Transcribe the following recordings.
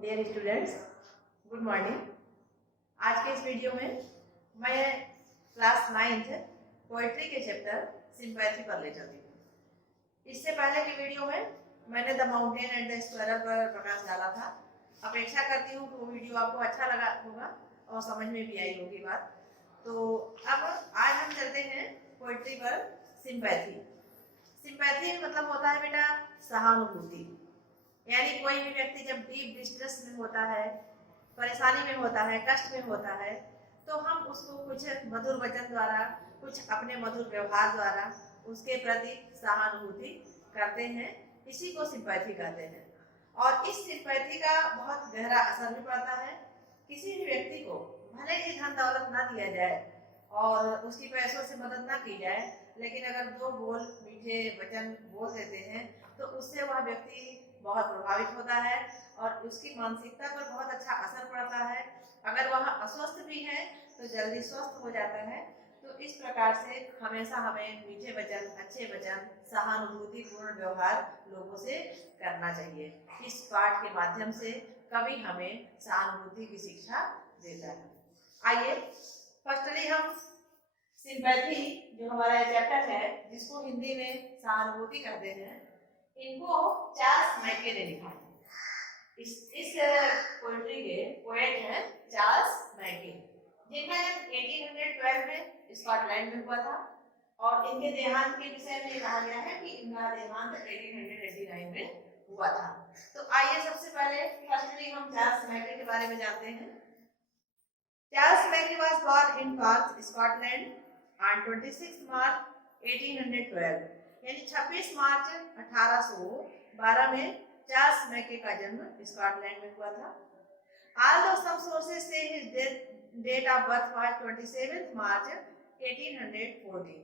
Dear students, good morning. आज के इस वीडियो में मैं क्लास 9th पोएट्री के चैप्टर सिंपैथी पर ले चलती हूँ। इससे पहले के वीडियो में मैंने the mountain and the squarer पर प्रकाश डाला था। अपेक्षा करती हूँ कि वो वीडियो आपको अच्छा लगा होगा और समझ में भी आई होगी बात। तो अब आज हम चलते हैं पोएट्री पर सिंपैथी। सिंपैथी मतलब होता है बेटा सहानुभूति। यानी कोई भी व्यक्ति जब डीप डिस्ट्रेस में होता है, परेशानी में होता है, कष्ट में होता है, तो हम उसको कुछ मधुर वचन द्वारा, कुछ अपने मधुर व्यवहार द्वारा उसके प्रति सहानुभूति करते हैं। इसी को सिंपैथी कहते हैं। और इस सिंपैथी का बहुत गहरा असर भी पड़ता है। किसी भी व्यक्ति को भले ही धन दौलत ना दिया जाए और उसकी पैसों से मदद ना की जाए, लेकिन अगर दो बोल मीठे वचन बोल देते हैं तो उससे वह व्यक्ति बहुत प्रभावित होता है और उसकी मानसिकता पर बहुत अच्छा असर पड़ता है। अगर वह अस्वस्थ भी है तो जल्दी स्वस्थ हो जाता है। तो इस प्रकार से हमेशा हमें मीठे वचन, अच्छे वचन, सहानुभूतिपूर्ण व्यवहार लोगों से करना चाहिए। इस पाठ के माध्यम से कवि हमें सहानुभूति की शिक्षा देता है। आइए फर्स्टली हम सिंपैथी जो हमारा चैप्टर है, जिसको हिंदी में सहानुभूति कहते हैं, इनको चार्ल्स मैके ने लिखा है। इस पोएट्री के पोएट हैं चार्ल्स मैके, जिनका जन्म 1812 में स्कॉटलैंड में हुआ था और इनके देहांत के विषय में कहा गया है कि इनका देहांत 1889 में हुआ था। तो आइए सबसे पहले फर्स्टली हम चार्ल्स मैके के बारे में जानते हैं। Charles Mackay was born in Perth, Scotland on 26 March 1812। यानी 26 मार्च 1812 में चार्ल्स मैके का जन्म स्कॉटलैंड में हुआ था। Although some sources say his date of birth was 27 March 1840।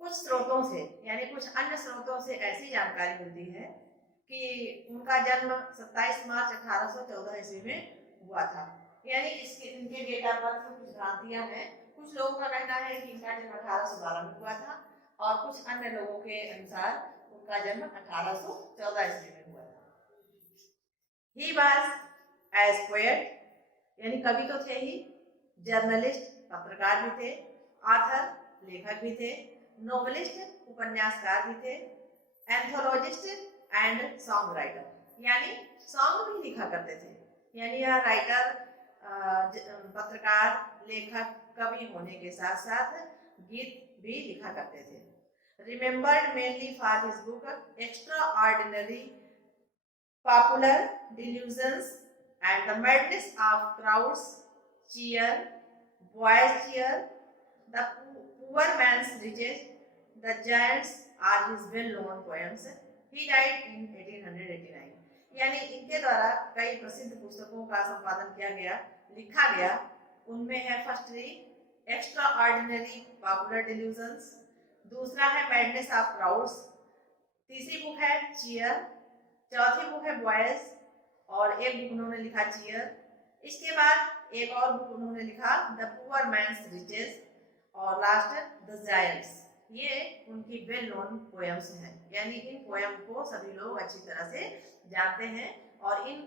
कुछ स्रोतों से यानी कुछ अन्य स्रोतों से ऐसी जानकारी मिलती है कि उनका जन्म 27 मार्च 1814 ईस्वी में हुआ था। यानी इनके डेट ऑफ बर्थ में कुछ भ्रांतियां हैं। कुछ लोगों का कहना है कि इनका जन्म 1812 में हुआ था और कुछ अन्य लोगों के अनुसार उनका जन्म 1814 ईस्वी में हुआ था। He was as poet, यानी कवि तो थे ही, जर्नलिस्ट पत्रकार भी थे, ऑथर लेखक भी थे, नोवेलिस्ट उपन्यासकार भी थे, एंथोलॉजिस्ट एंड सॉन्ग राइटर, यानी सॉन्ग भी लिखा करते थे। यानी यह राइटर, पत्रकार, लेखक, कवि होने के साथ साथ गीत भी लिखा करते थे। Remembered mainly for his book Extraordinary Popular Delusions and the Madness of Crowds, Cheer, Boys Cheer, The Poor Man's Riches, The Giants are his well-known poems. He died in 1889। यानी इनके द्वारा कई प्रसिद्ध पुस्तकों का संपादन किया गया, लिखा गया। उनमें है firstly extra ordinary popular delusions, दूसरा है मैडनेस ऑफ क्राउड्स, तीसरी बुक है चीयर, चौथी बुक है बॉयज और एक बुक उन्होंने लिखा चीयर। इसके बाद एक और बुक उन्होंने लिखा द पुअर मैन्स रिचेस और लास्ट द जायंट्स। ये उनकी वेल नोन पोएम्स हैं। यानी इन पोएम को सभी लोग अच्छी तरह से जानते हैं और इन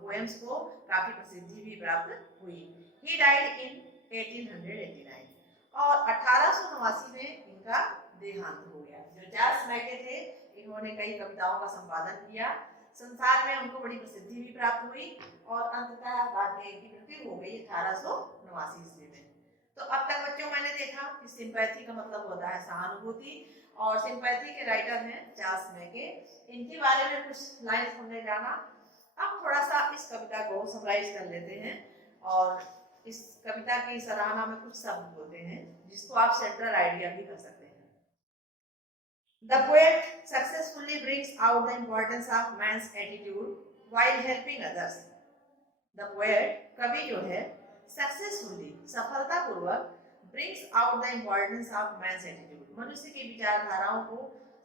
पोएम्स को काफी प्रसिद्धि भी प्राप्त हुई। He died in 1889 और 1889 में इनका देहांत हो गया। जो चार्ल्स मैके थे, इन्होंने कई कविताओं का संपादन किया, संसार में उनको बड़ी प्रसिद्धि भी प्राप्त हुई और अंततः बाद में इनकी मृत्यु हो गई 1889 ईस्वी में। तो अब तक बच्चों मैंने देखा कि सिंपैथी का मतलब होता है सहानुभूति और सिंपैथी के राइटर हैं चार्ल्स मैके। इनके बारे में कुछ लाइन हमने जाना। अब थोड़ा सा इस कविता को समराइज कर लेते हैं और इस कविता की सराहना में कुछ शब्द बोलते हैं जिसको आप सेंट्रल आइडिया भी कर सकते हैं। The poet successfully brings out the importance of man's attitude while helping others. The poet, कवि जो है, सक्सेसफुली सफलतापूर्वक brings out the importance of man's attitude, मनुष्य की विचारधाराओं को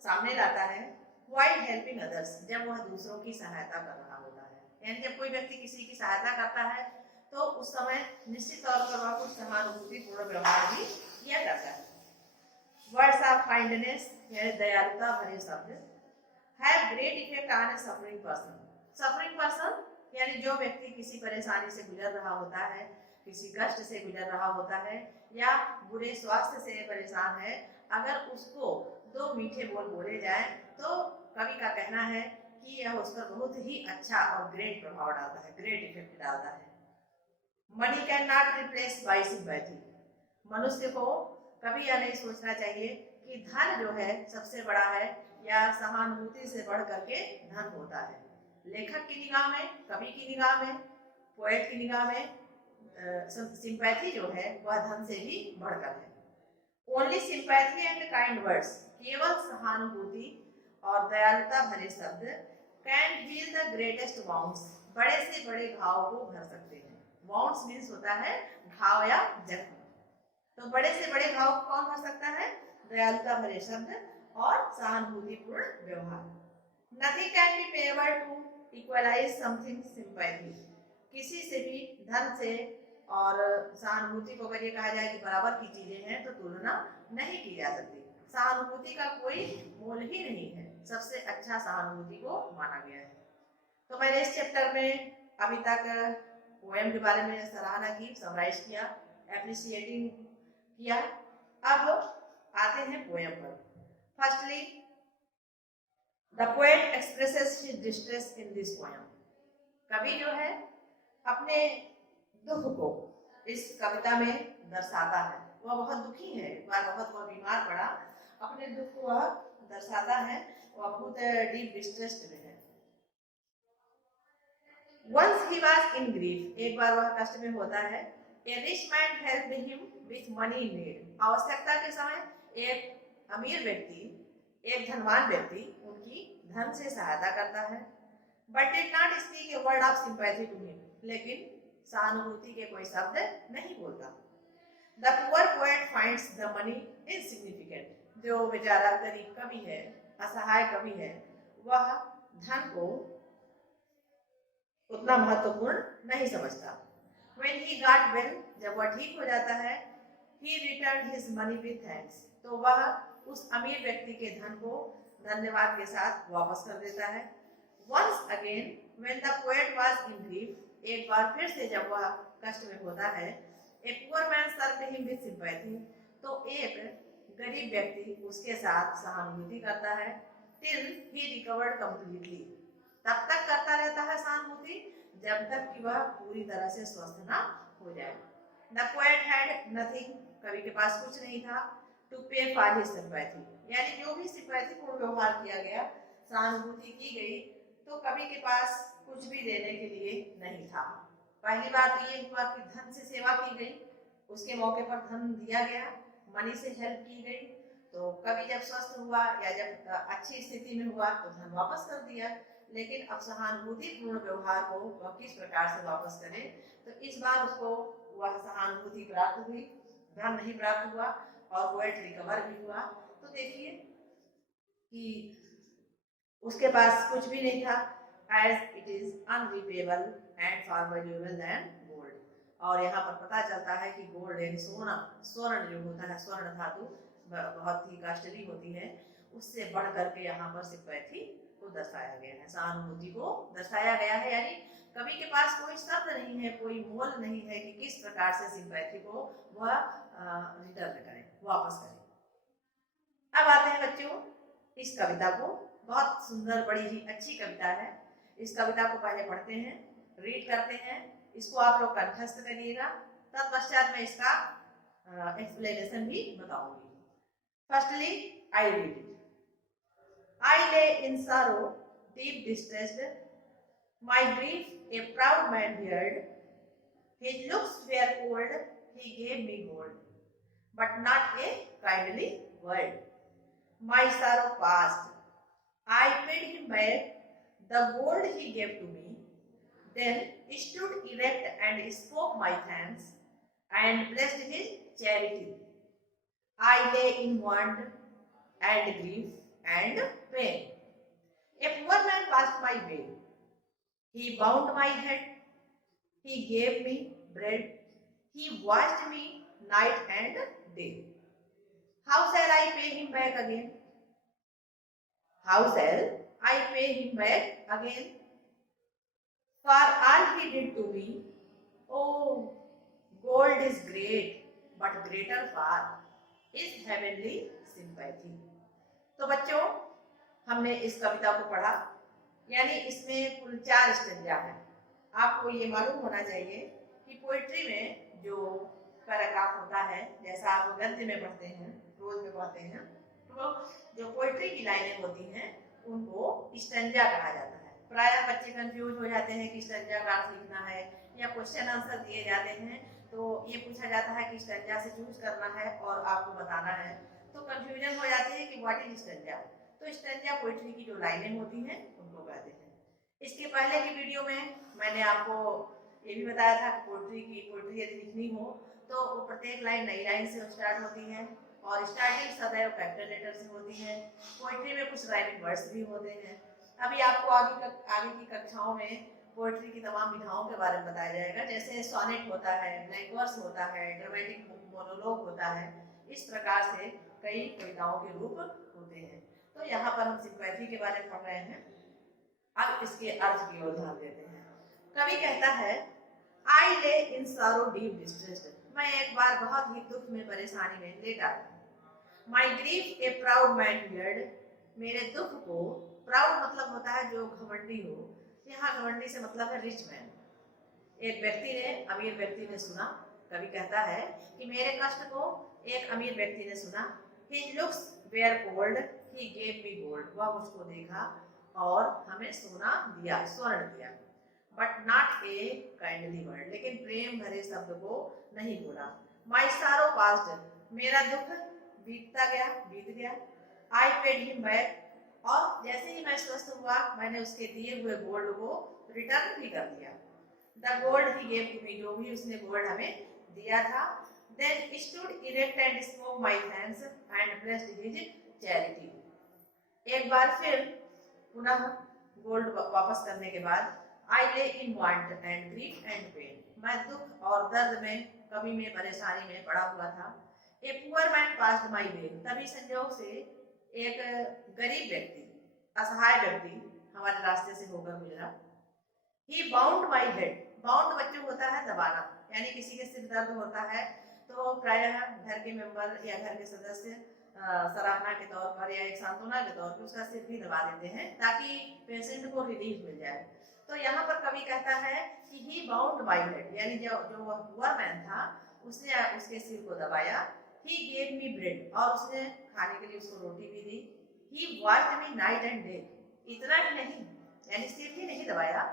सामने लाता है व्हाइल हेल्पिंग अदर्स, जब वह दूसरों की सहायता कर रहा होता है। यानी जब कोई व्यक्ति किसी की सहायता करता है तो उस समय निश्चित तौर पर वह कुछ सहानुभूतिपूर्ण व्यवहार भी किया करता है। वर्ड्स ऑफ काइंडनेस यानी दयालुता भरे शब्द have great effect on a suffering person. Suffering person यानी जो व्यक्ति किसी परेशानी से गुजर रहा होता है, किसी कष्ट से गुजर रहा होता है या बुरे स्वास्थ्य से परेशान है, अगर उसको 2 मीठे बोल बोले जाए तो कवि का कहना है कि यह उस पर बहुत ही अच्छा और ग्रेट प्रभाव डालता है, ग्रेट इफेक्ट डालता है। Money can not replace by sympathy. मनुष्य को कभी यह नहीं सोचना चाहिए कि धन जो है सबसे बड़ा है या सहानुभूति से बढ़ करके धन होता है। लेखक की निगाह में, कवि की निगाह में, पोएट की निगाह में सिंपैथी जो है वह धन से भी बढ़कर है। Only sympathy and kind words, केवल सहानुभूति और दयालुता भरे शब्द can heal the greatest wounds, बड़े से बड़े घाव को भर सकते हैं। वाउंड्स मीन्स होता है घाव या जख्म। तो बड़े से बड़े घाव को कौन भर सकता है? दयालुता भरे शब्द और सहानुभूतिपूर्ण व्यवहार। Nothing can be payable to equalize something sympathy. किसी से भी धन से और सहानुभूति को अगर ये कहा जाए कि बराबर की चीजें हैं तो तुलना नहीं की जा सकती। सहानुभूति का कोई मोल ही नहीं है, सबसे अच्छा सहानुभूति को माना गया है। तो मैंने इस चैप्टर में अभी तक पोएम के बारे में सराहना की, समराइज किया, एप्रिसिएटिंग किया। अब आते हैं पोएम पर। Firstly the poet expresses his distress in this poem. कवि जो है अपने दुख को इस कविता में दर्शाता है। वह बहुत दुखी है, एक बार वह बीमार पड़ा, अपने दुख को वह दर्शाता है, वह बहुत डीप डिस्ट्रेस्ड में है। Once he was in grief, एक बार वह कष्ट में होता है। A rich man helped him with money in need. आवश्यकता के समय एक अमीर व्यक्ति, एक धनवान व्यक्ति उनकी धन से सहायता करता है। But did not speak a word of sympathy to him. लेकिन सहानुभूति के कोई शब्द नहीं बोलता। The poor poet finds the money insignificant. जो बेचारा गरीब कवि है, असहाय कवि है, वह धन को उतना महत्वपूर्ण नहीं समझता। When he got well, जब वह ठीक हो जाता है, he returned his money with thanks. तो वह उस अमीर व्यक्ति के धन को धन्यवाद के साथ वापस कर देता है। Once again, when the poet was in grief, एक बार फिर से जब वह कष्ट में होता है, a poor man served him with sympathy. तो एक गरीब व्यक्ति उसके साथ सहानुभूति करता है। Till he recovered completely. तब तक करता रहता है सहानुभूति जब तक कि वह पूरी तरह से स्वस्थ ना हो जाए। The poet had nothing, कवि के पास कुछ नहीं था, to pay for his sympathy, यानी जो भी सिंपैथी पूर्ण व्यवहार किया गया, सहानुभूति की गई, तो कवि के पास कुछ भी देने के लिए नहीं था। पहली बात तो ये हुआ कि धन से सेवा की गई, उसके मौके पर धन दिया गया, मनी से हेल्प की गई, तो कवि जब स्वस्थ हुआ या जब अच्छी स्थिति में हुआ तो धन वापस कर दिया। लेकिन अब सहानुभूति पूर्ण व्यवहार को वह किस प्रकार से वापस करे, तो इस बार उसको वह सहानुभूति प्राप्त हुई, धन नहीं प्राप्त हुआ और पोएट रिकवर भी हुआ। तो देखिए कि उसके पास कुछ भी नहीं था, as it is unrepayable and far valuable than gold. और यहाँ पर पता चलता है कि गोल्ड यानी सोना, स्वर्ण जो होता है, स्वर्ण धातु बहुत ही कॉस्टली होती है, उससे बढ़ करके यहाँ पर सिंपैथी को दर्शाया गया है, सहानुभूति को दर्शाया गया है। यानी कवि के पास कोई शब्द नहीं है, कोई मोल नहीं है कि किस प्रकार से सिंपैथी को वह रिटर्न करें, वापस करें। अब आते हैं बच्चों इस कविता को, बहुत सुंदर, बड़ी ही अच्छी कविता है। इस कविता को पहले पढ़ते हैं, रीड करते हैं, इसको आप लोग कंठस्थ करिएगा, तत्पश्चात मैं इसका एक्सप्लेनेशन भी बताऊंगी। Firstly I read it. I lay in sorrow, deep distressed. My grief a proud man heard. His looks were cold, he gave me gold, but not a kindly word. My sorrow passed. I paid him back the gold he gave to me. Then stood erect and spoke my thanks and blessed his charity. I lay in want and grief and pain. A poor man passed my way. He bound my head. He gave me bread. He washed me night and day. How shall I pay him back again? How shall I pay him back again? For all he did to me, oh, gold is great, but greater far is heavenly sympathy. तो बच्चों, हमने इस कविता को पढ़ा, यानी इसमें कुल 4 stanza है। आपको ये मालूम होना चाहिए कि पोइट्री में जो पैराग्राफ होता है, जैसा आप गद्य में पढ़ते हैं, रोज में पढ़ते हैं, तो जो पोइट्री की लाइनें होती हैं उनको स्टेंजा कहा जाता है। प्रायः बच्चे कंफ्यूज हो जाते हैं कि स्टेंजा का अर्थ लिखना है, या क्वेश्चन आंसर दिए जाते हैं तो ये पूछा जाता है कि स्टेंजा से चूज करना है और आपको बताना है, तो कंफ्यूजन हो जाती है कि व्हाट इज स्टेंजा। तो स्टेंजा पोइट्री की जो लाइनें होती हैं उनको कहते हैं। इसके पहले की वीडियो में मैंने आपको ये भी बताया था कि पोइट्री यदि लिखनी हो तो वो प्रत्येक लाइन नई लाइन से स्टार्ट होती है और स्टार्टिंग सदैव कैपिटल लेटर से होती है। पोइट्री में कुछ राइमिंग वर्ड्स भी होते हैं। अभी आपको आगे की कक्षाओं में पोइट्री की तमाम विधाओं के बारे में बताया जाएगा, जैसे सोनेट होता है, ब्लैंक वर्स होता है, ड्रामेटिक मोनोलॉग होता है। इस प्रकार से कई कविताओं के रूप होते हैं। तो यहाँ पर हम सिंपैथी के बारे में पढ़ रहे हैं। अब इसके अर्थ की ओर ध्यान देते हैं। कवि कहता है, आई ले इन सारो डीप डिस्ट्रेस्ड, मैं एक बार बहुत ही दुख में परेशानी में लेटा था। My grief a proud man heard, मेरे दुख को, प्राउड मतलब होता है जो घमंडी हो, यहाँ घमंडी से मतलब है रिच मैन। एक व्यक्ति ने, अमीर व्यक्ति ने सुना। कवि कहता है कि मेरे कष्ट को एक अमीर व्यक्ति ने सुना। His looks were cold, he gave me gold, वह मुझको देखा और हमें सोना दिया, स्वर्ण दिया। But not a kindly word, लेकिन प्रेम भरे शब्द को नहीं बोला। My sorrow passed, मेरा दुख बीत गया। I paid him back, और जैसे ही मैं स्वस्थ हुआ मैंने उसके दिए हुए गोल्ड को रिटर्न भी कर दिया। The gold he gave to me, जो भी उसने गोल्ड हमें दिया था। Then stood erect and spoke my thanks and blessed his charity. एक बार फिर पुनः गोल्ड वापस करने के बाद I lay in want and grief and pain, मैं दुख और दर्द में, कमी में, परेशानी में पड़ा हुआ था। A poor man passed my way, तभी संयोग से एक गरीब व्यक्ति, असहाय व्यक्ति हमारे रास्ते से होकर गुजरा। He bound my head, bound बच्चों होता है दबाना, यानी किसी के सिर दर्द होता है तो प्रायः घर के मेंबर या घर के सदस्य सराहना के तौर पर या एक सांत्वना के तौर पर उसका सिर भी दबा देते हैं ताकि पेशेंट को रिलीफ मिल जाए। तो यहाँ पर कवि कहता है कि ही बाउंड माई हेड, यानी जो पुअर मैन था उसने उसके सिर को दबाया। ही गेव मी ब्रेड, और उसने खाने के लिए उसको रोटी भी दी। He watched me night and day, इतना ही नहीं, यानी सिर ही नहीं दबाया,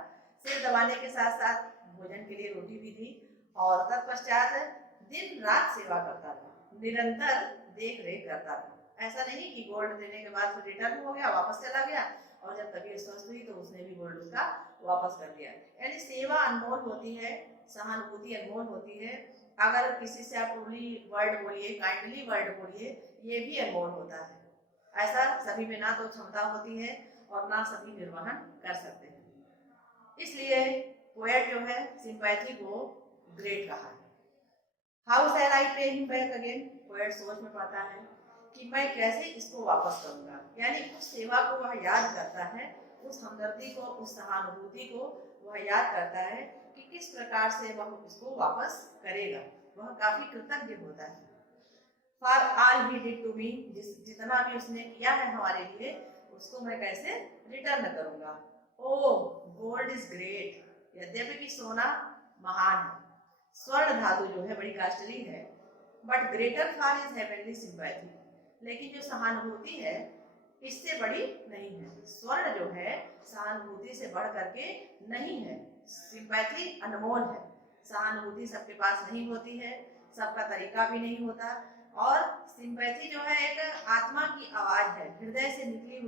सिर दबाने के साथ साथ भोजन के लिए रोटी भी दी और तत्पश्चात दिन रात सेवा करता था, निरंतर देख रेख करता था। ऐसा नहीं कि गोल्ड देने के बाद फिर रिटर्न हो गया, वापस चला गया और जब तबीयत स्वस्थ हुई तो उसने भी गोल्ड उसका वापस कर दिया। यानी सेवा अनमोल होती है, सहानुभूति अनमोल होती है। अगर किसी से आप ट्रूली वर्ड बोलिए, काइंडली वर्ड बोलिए, ये भी अनमोल होता है। ऐसा सभी में ना तो क्षमता होती है और ना सभी निर्वहन कर सकते हैं। इसलिए पोएट जो है सिंपैथी को ग्रेट कहा है। How shell I pay him back again, poet सोच में पाता है कि मैं कैसे इसको वापस करूंगा, यानी उस सेवा को वह याद करता है, उस हमदर्दी को, उस सहानुभूति को वह याद करता है कि किस प्रकार से वह उसको वापस करेगा। वह काफी कृतज्ञ होता है। For all he did to me, जितना भी उसने किया है हमारे लिए उसको मैं कैसे रिटर्न करूंगा। ओ गोल्ड इज ग्रेट, यद्यपि कि सोना महान है, स्वर्ण धातु जो है बड़ी कास्टली है, but greater for is heavenly sympathy, लेकिन जो सहानुभूति है इससे बड़ी नहीं है। स्वर्ण जो है सहानुभूति से बढ़ करके नहीं है। सिंपैथी अनमोल है, सहानुभूति सबके पास नहीं होती है, सबका तरीका भी नहीं होता, और सिंपैथी जो है एक आत्मा की आवाज है, हृदय से निकली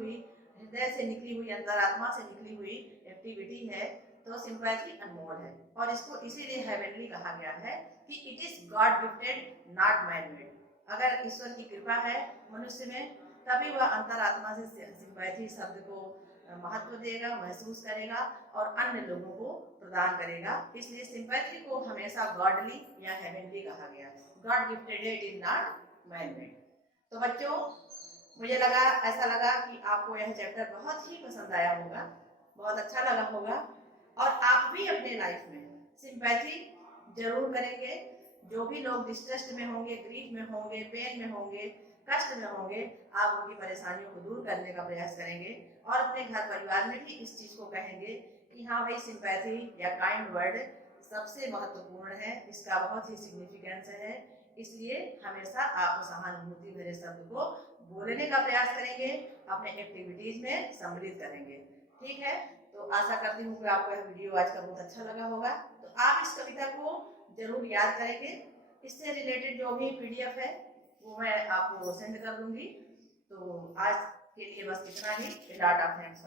हुई अंतरात्मा से निकली हुई एक्टिविटी है। तो सिंपैथी अनमोल है और इसको इसीलिए हेवनली कहा गया है कि it is God gifted not man made. अगर ईश्वर की कृपा है मनुष्य में तभी वह अंतरात्मा से सिंपैथी शब्द को महत्व देगा, महसूस करेगा और अन्य लोगों को प्रदान करेगा। इसलिए सिंपैथी को हमेशा गॉडली या हेवनली कहा गया है। God gifted it is not man made. तो बच्चों मुझे ऐसा लगा कि आपको यह चैप्टर बहुत ही पसंद आया होगा, बहुत अच्छा लगा होगा। और आप भी अपने लाइफ में सिंपैथी जरूर करेंगे। जो भी लोग डिस्ट्रेस्ड में होंगे, ग्रीफ में होंगे, पेन में होंगे, कष्ट में होंगे, आप उनकी परेशानियों को दूर करने का प्रयास करेंगे और अपने घर परिवार में भी इस चीज को कहेंगे कि हाँ भाई, सिंपैथी या काइंड वर्ड सबसे महत्वपूर्ण है, इसका बहुत ही सिग्निफिकेंस है। इसलिए हमेशा आप सहानुभूति भरे शब्द को बोलने का प्रयास करेंगे, अपने एक्टिविटीज में सम्मिलित करेंगे। ठीक है, तो आशा करती हूँ कि आपको यह वीडियो आज का बहुत अच्छा लगा होगा। तो आप इस कविता को जरूर याद करेंगे। इससे रिलेटेड जो भी पीडीएफ है वो मैं आपको सेंड कर दूंगी। तो आज के लिए बस इतना ही। टाटा, थैंक्स।